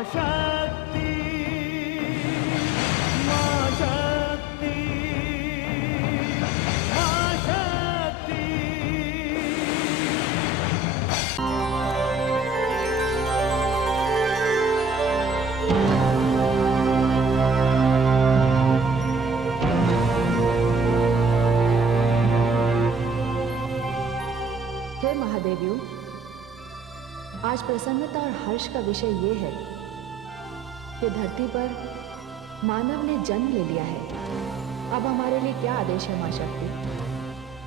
शक्ति, माँ शक्ति, माँ शक्ति। हे महादेवियों, आज प्रसन्नता और हर्ष का विषय ये है कि धरती पर मानव ने जन्म ले लिया है। अब हमारे लिए क्या आदेश है मां शक्ति?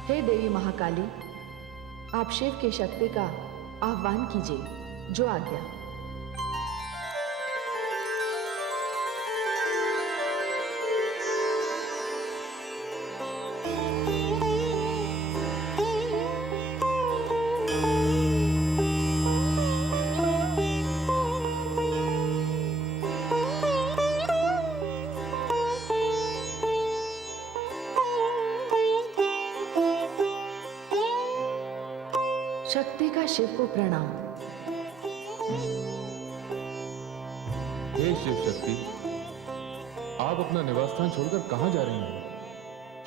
हे देवी महाकाली, आप शिव की शक्ति का आह्वान कीजिए, जो आज्ञा। शक्ति का शिव को प्रणाम। हे शिव शक्ति, आप अपना निवास स्थान छोड़कर कहां जा रही हैं?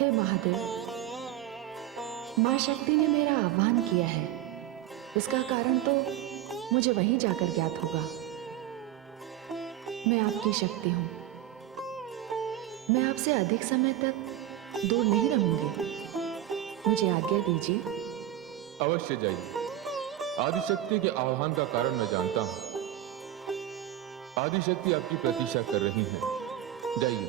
हे महादेव, मां शक्ति ने मेरा आह्वान किया है। इसका कारण तो मुझे वहीं जाकर ज्ञात होगा। मैं आपकी शक्ति हूं। मैं आपसे अधिक समय तक दूर नहीं रहूंगी। मुझे आज्ञा दीजिए। अवश्य जाइए। आदिशक्ति के आह्वान का कारण मैं जानता हूं। आदिशक्ति आपकी प्रतीक्षा कर रही हैं। जाइए।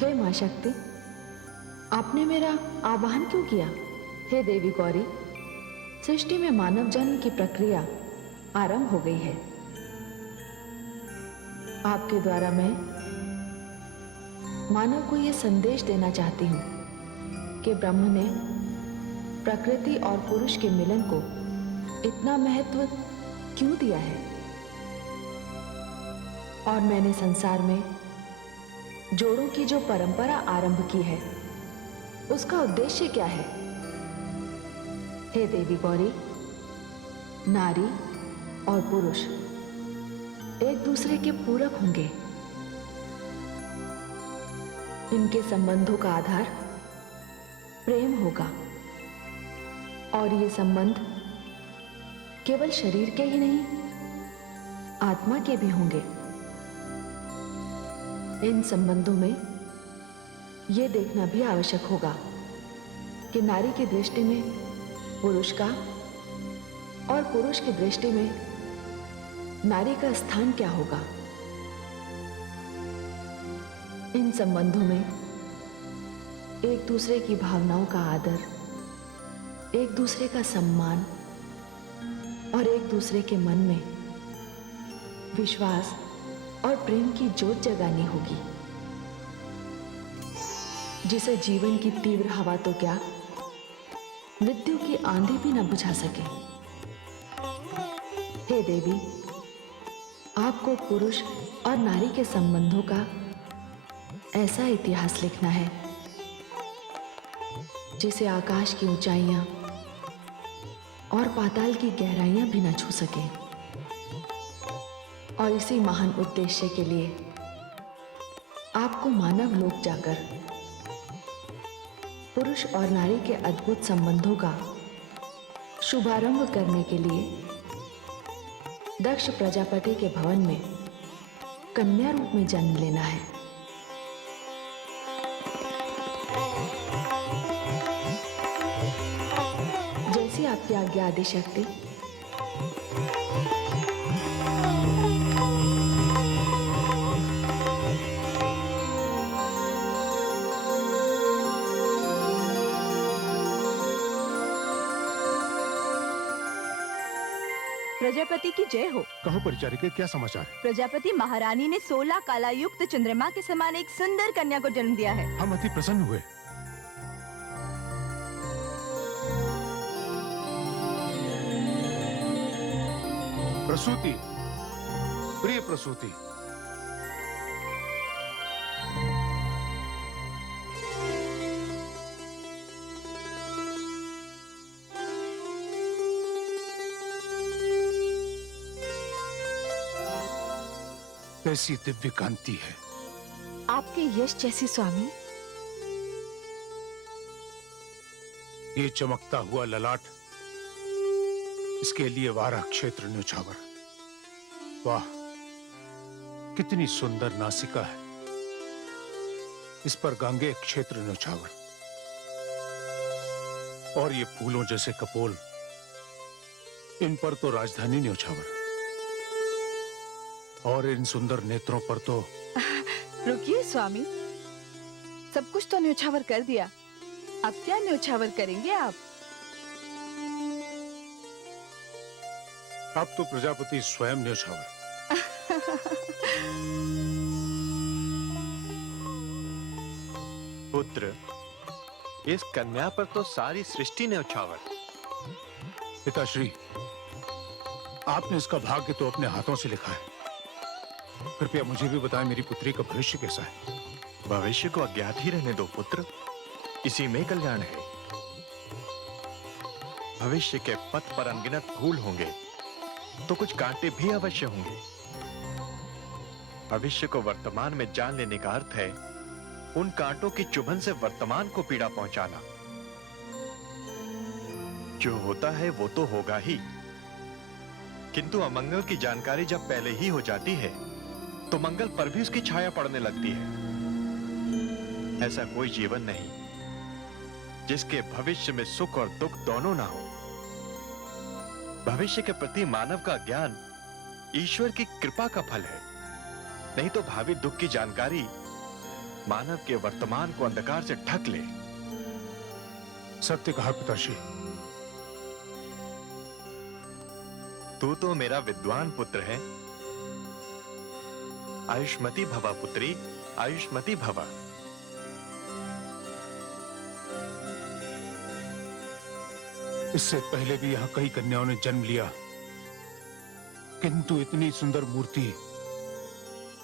हे मां शक्ति, आपने मेरा आह्वान क्यों किया? हे देवी गौरी, सृष्टि में मानव जन्म की प्रक्रिया आरंभ हो गई है। आपके द्वारा मैं मानव को यह संदेश देना चाहती हूं कि ब्रह्म ने प्रकृति और पुरुष के मिलन को इतना महत्व क्यों दिया है, और मैंने संसार में जोड़ों की जो परंपरा आरंभ की है, उसका उद्देश्य क्या है? हे देवी गौरी, नारी और पुरुष एक दूसरे के पूरक होंगे। इनके संबंधों का आधार प्रेम होगा, और ये संबंध केवल शरीर के ही नहीं, आत्मा के भी होंगे। इन संबंधों में यह देखना भी आवश्यक होगा कि नारी की दृष्टि में पुरुष का और पुरुष की दृष्टि में नारी का स्थान क्या होगा। इन संबंधों में एक दूसरे की भावनाओं का आदर, एक दूसरे का सम्मान और एक दूसरे के मन में विश्वास और प्रेम की जोत जगानी होगी, जिसे जीवन की तीव्र हवा तो क्या, मृत्यु की आंधी भी न बुझा सके। हे देवी, आपको पुरुष और नारी के संबंधों का ऐसा इतिहास लिखना है जिसे आकाश की ऊंचाइयां और पाताल की गहराइयां भी न छू सके। और इसी महान उद्देश्य के लिए आपको मानव लोक जाकर पुरुष और नारी के अद्भुत संबंधों का शुभारंभ करने के लिए दक्ष प्रजापति के भवन में कन्या रूप में जन्म लेना है। जैसी आपकी आज्ञा आदिशक्ति। प्रजापति की जय हो। कहो परिचारिके, क्या समाचार है? प्रजापति महारानी ने 16 कालायुक्त चंद्रमा के समान एक सुंदर कन्या को जन्म दिया है। हम अति प्रसन्न हुए। प्रसूति, प्रिय प्रसूति, कैसी दिव्य कांति है। आपके यश जैसी स्वामी। ये चमकता हुआ ललाट, इसके लिए वारा क्षेत्र न्योछावर। वाह, कितनी सुंदर नासिका है। इस पर गांगे क्षेत्र न्योछावर, और ये फूलों जैसे कपोल, इन पर तो राजधानी न्योछावर, और इन सुंदर नेत्रों पर तो। रुकिए स्वामी, सब कुछ तो न्योछावर कर दिया, अब क्या न्योछावर करेंगे आप? अब तो प्रजापति स्वयं न्योछावर। पुत्र, इस कन्या पर तो सारी सृष्टि न्योछावर। पिताश्री, आपने इसका भाग्य तो अपने हाथों से लिखा है। कृपया मुझे भी बताएं, मेरी पुत्री का भविष्य कैसा है? भविष्य को अज्ञात ही रहने दो पुत्र, इसी में कल्याण है। भविष्य के पथ पर अनगिनत फूल होंगे तो कुछ कांटे भी अवश्य होंगे। भविष्य को वर्तमान में जान लेने का अर्थ है उन कांटों की चुभन से वर्तमान को पीड़ा पहुंचाना। जो होता है वो तो होगा ही, किंतु अमंगल की जानकारी जब पहले ही हो जाती है तो मंगल पर भी उसकी छाया पड़ने लगती है। ऐसा कोई जीवन नहीं जिसके भविष्य में सुख और दुख दोनों ना हो। भविष्य के प्रति मानव का ज्ञान ईश्वर की कृपा का फल है, नहीं तो भावी दुख की जानकारी मानव के वर्तमान को अंधकार से ढक ले। सत्य कहा पिताश्री। तू तो मेरा विद्वान पुत्र है। आयुष्मती भवा पुत्री, आयुष्मती भवा। इससे पहले भी यहाँ कई कन्याओं ने जन्म लिया, किंतु इतनी सुंदर मूर्ति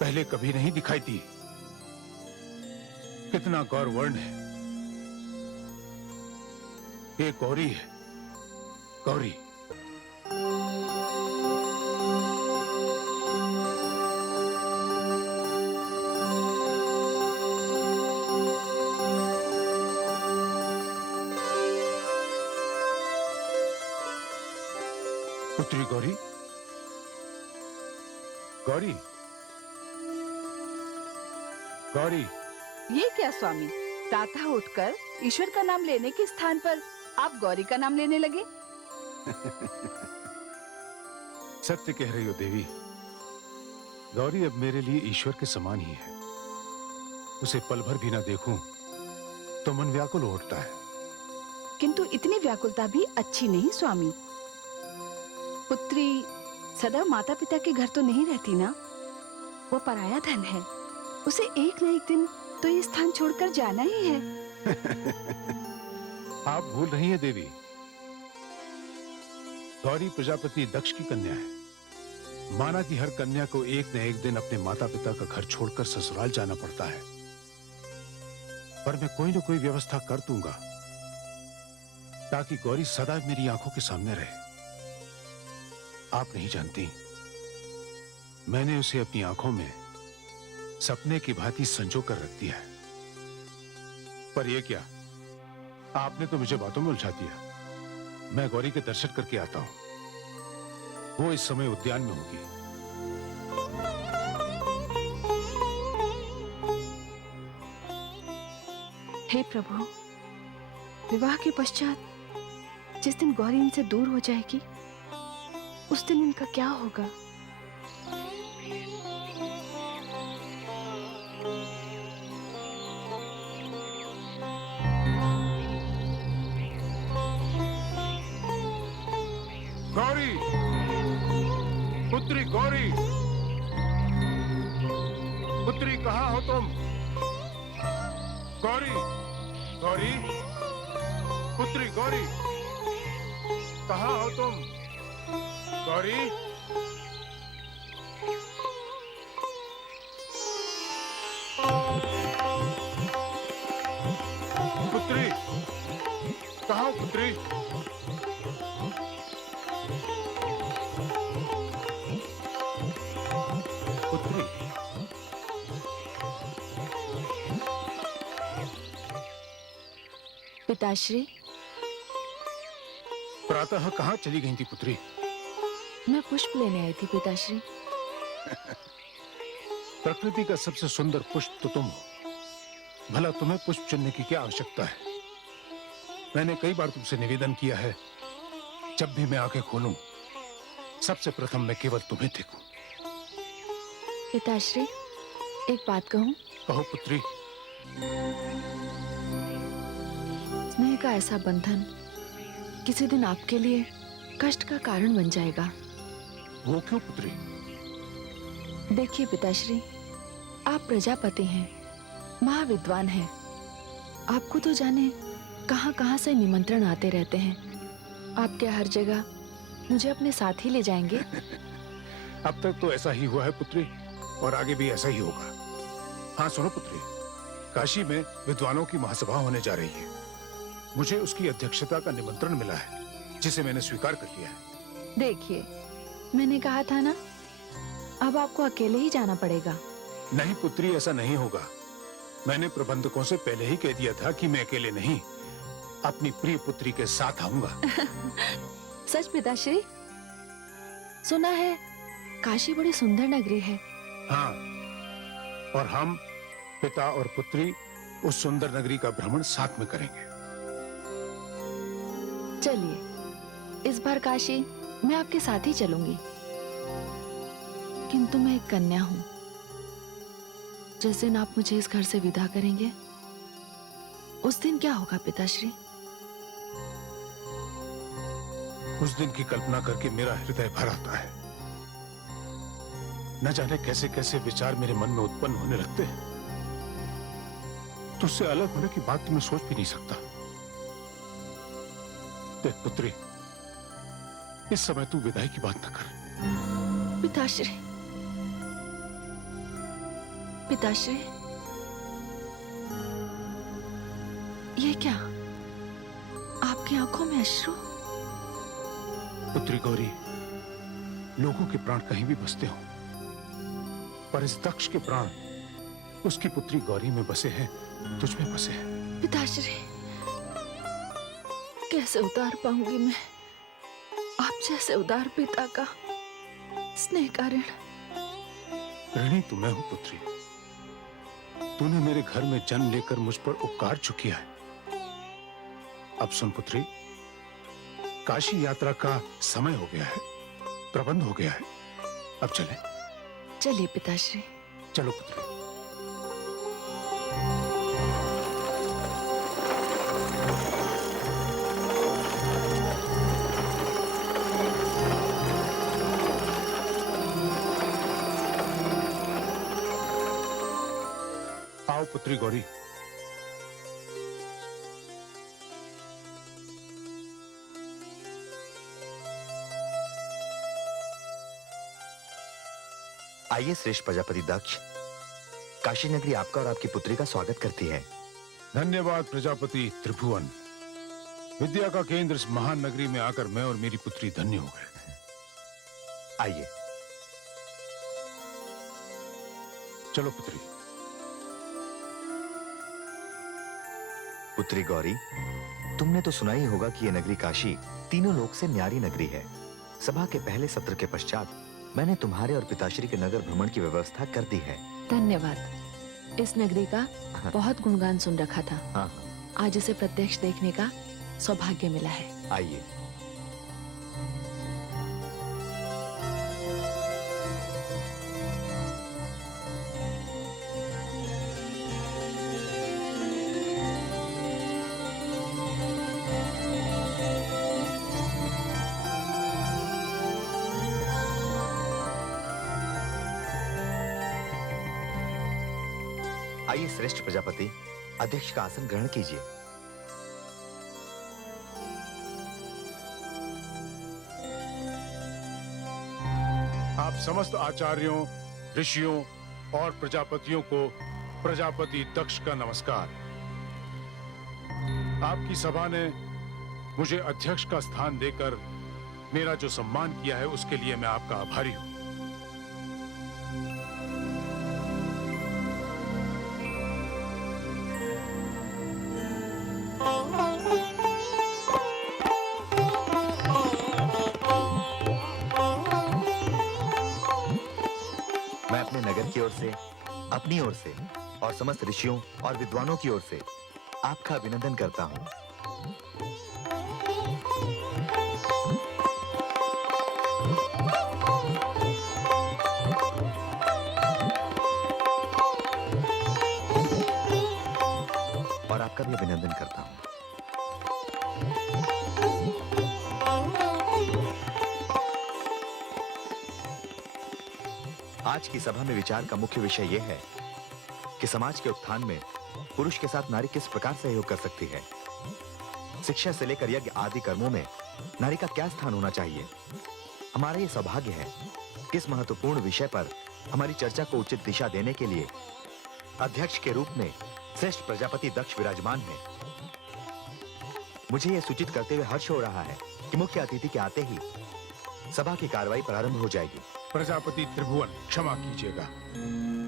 पहले कभी नहीं दिखाई दी। कितना गौरवर्ण है। ये गौरी है, गौरी। पुत्री गौरी, गौरी, गौरी। ये क्या स्वामी, प्रातः उठकर ईश्वर का नाम लेने के स्थान पर आप गौरी का नाम लेने लगे? सत्य कह रही हो देवी। गौरी अब मेरे लिए ईश्वर के समान ही है। उसे पल भर भी ना देखूं तो मन व्याकुल हो उठता है। किंतु इतनी व्याकुलता भी अच्छी नहीं स्वामी। पुत्री सदा माता पिता के घर तो नहीं रहती ना, वो पराया धन है। उसे एक न एक दिन तो ये स्थान छोड़कर जाना ही है। आप भूल रही हैं देवी, गौरी प्रजापति दक्ष की कन्या है। माना कि हर कन्या को एक न एक दिन अपने माता पिता का घर छोड़कर ससुराल जाना पड़ता है, पर मैं कोई न कोई व्यवस्था कर दूंगा ताकि गौरी सदा मेरी आंखों के सामने रहे। आप नहीं जानती, मैंने उसे अपनी आंखों में सपने की भांति संजो कर रख दिया है। पर यह क्या, आपने तो मुझे बातों में उलझा दिया। मैं गौरी के दर्शन करके आता हूं। वो इस समय उद्यान में होगी। हे प्रभु, विवाह के पश्चात जिस दिन गौरी इनसे दूर हो जाएगी, उस दिन इनका क्या होगा? गौरी, पुत्री कहाँ हो तुम? गौरी, गौरी, पुत्री गौरी, कहाँ हो तुम? गौरी, पुत्री, कहाँ हो पुत्री? पुत्री, पिताश्री, प्रातः कहाँ चली गई थी पुत्री? मैं पुष्प लेने आई थी पिताश्री। प्रकृति का सबसे सुंदर पुष्प तो तुम हो। भला तुम्हें पुष्प चुनने की क्या आवश्यकता है? मैंने कई बार तुमसे निवेदन किया है, जब भी मैं आंखें खोलूं, सबसे प्रथम मैं केवल तुम्हें देखूं। पिताश्री, एक बात कहूं? कहो पुत्री। स्नेह का ऐसा बंधन किसी दिन आपके लिए कष्ट का कारण बन जाएगा। वो क्यों पुत्री? देखिए पिताश्री, आप प्रजापति हैं, महाविद्वान हैं। आपको तो जाने कहां कहां से निमंत्रण आते रहते हैं। आपके हर जगह मुझे अपने साथ ही ले जाएंगे। अब तक तो ऐसा ही हुआ है पुत्री, और आगे भी ऐसा ही होगा। हाँ सुनो पुत्री, काशी में विद्वानों की महासभा होने जा रही है। मुझे उसकी अध्यक्षता का निमंत्रण मिला है, जिसे मैंने स्वीकार कर लिया है। देखिए, मैंने कहा था ना, अब आपको अकेले ही जाना पड़ेगा। नहीं पुत्री, ऐसा नहीं होगा। मैंने प्रबंधकों से पहले ही कह दिया था कि मैं अकेले नहीं, अपनी प्रिय पुत्री के साथ आऊंगा। सच पिताश्री? सुना है काशी बड़ी सुंदर नगरी है। हाँ, और हम पिता और पुत्री उस सुंदर नगरी का भ्रमण साथ में करेंगे। चलिए, इस बार काशी मैं आपके साथ ही चलूंगी। किंतु मैं एक कन्या हूं। जिस दिन आप मुझे इस घर से विदा करेंगे, उस दिन क्या होगा पिताश्री? उस दिन की कल्पना करके मेरा हृदय भर आता है। न जाने कैसे कैसे विचार मेरे मन में उत्पन्न होने लगते हैं। तुझसे अलग होने की बात तो मैं सोच भी नहीं सकता। देख पुत्री, इस समय तू विदाई की बात न कर। पिताश्री, पिताश्री, ये क्या? आपकी आंखों में अश्रु? पुत्री गौरी, लोगों के प्राण कहीं भी बसते हो, पर इस दक्ष के प्राण उसकी पुत्री गौरी में बसे हैं, तुझ में बसे हैं। पिताश्री, कैसे उतार पाऊंगी मैं आप जैसे उदार पिता का स्नेह का ऋण? ऋणी तो मैं हूं पुत्री। तूने मेरे घर में जन्म लेकर मुझ पर उपकार चुकिया है। अब सुन पुत्री, काशी यात्रा का समय हो गया है, प्रबंध हो गया है। अब चलें। चलिए पिताश्री। चलो पुत्री। आओ पुत्री गौरी। आइए श्रेष्ठ प्रजापति दक्ष, काशी नगरी आपका और आपकी पुत्री का स्वागत करती है। धन्यवाद प्रजापति त्रिभुवन। विद्या का केंद्र इस महान नगरी में आकर मैं और मेरी पुत्री धन्य हो गए। आइए। चलो पुत्री। पुत्री गौरी, तुमने तो सुना ही होगा कि यह नगरी काशी तीनों लोक से न्यारी नगरी है। सभा के पहले सत्र के पश्चात मैंने तुम्हारे और पिताश्री के नगर भ्रमण की व्यवस्था कर दी है। धन्यवाद। इस नगरी का बहुत गुणगान सुन रखा था। हाँ। आज इसे प्रत्यक्ष देखने का सौभाग्य मिला है। आइए। आइए श्रेष्ठ प्रजापति, अध्यक्ष का आसन ग्रहण कीजिए। आप समस्त आचार्यों, ऋषियों और प्रजापतियों को प्रजापति दक्ष का नमस्कार। आपकी सभा ने मुझे अध्यक्ष का स्थान देकर मेरा जो सम्मान किया है उसके लिए मैं आपका आभारी हूं। मैं अपने नगर की ओर से, अपनी ओर से और समस्त ऋषियों और विद्वानों की ओर से आपका अभिनंदन करता हूं। और आपका भी अभिनंदन करता हूं। आज की सभा में विचार का मुख्य विषय यह है कि समाज के उत्थान में पुरुष के साथ नारी किस प्रकार सहयोग कर सकती है। शिक्षा से लेकर यज्ञ आदि कर्मों में नारी का क्या स्थान होना चाहिए। हमारा ये सौभाग्य है कि इस महत्वपूर्ण विषय पर हमारी चर्चा को उचित दिशा देने के लिए अध्यक्ष के रूप में श्रेष्ठ प्रजापति दक्ष विराजमान है। मुझे यह सूचित करते हुए हर्ष हो रहा है कि मुख्य अतिथि के आते ही सभा की कार्रवाई प्रारंभ हो जाएगी। प्रजापति त्रिभुवन, क्षमा कीजिएगा।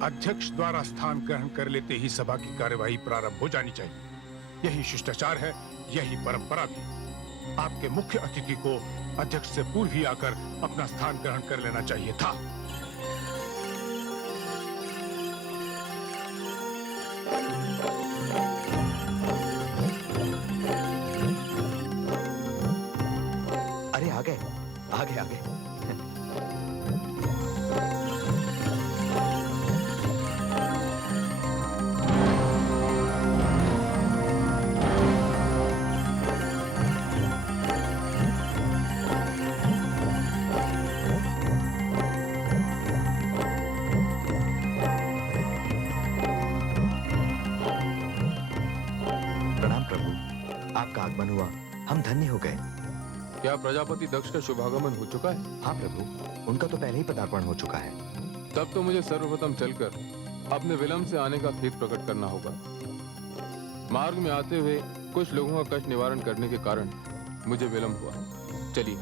अध्यक्ष द्वारा स्थान ग्रहण कर लेते ही सभा की कार्यवाही प्रारंभ हो जानी चाहिए। यही शिष्टाचार है, यही परंपरा भी। आपके मुख्य अतिथि को अध्यक्ष से पूर्व ही आकर अपना स्थान ग्रहण कर लेना चाहिए था। अरे आ गए, आ गए, आ गए। प्रणाम प्रभु, आपका आगमन हुआ, हम धन्य हो गए। क्या प्रजापति दक्ष का शुभागमन हो चुका है? हाँ प्रभु, उनका तो पहले ही पदार्पण हो चुका है। तब तो मुझे सर्वप्रथम चलकर अपने विलंब से आने का खेद प्रकट करना होगा। मार्ग में आते हुए कुछ लोगों का कष्ट निवारण करने के कारण मुझे विलंब हुआ। चलिए।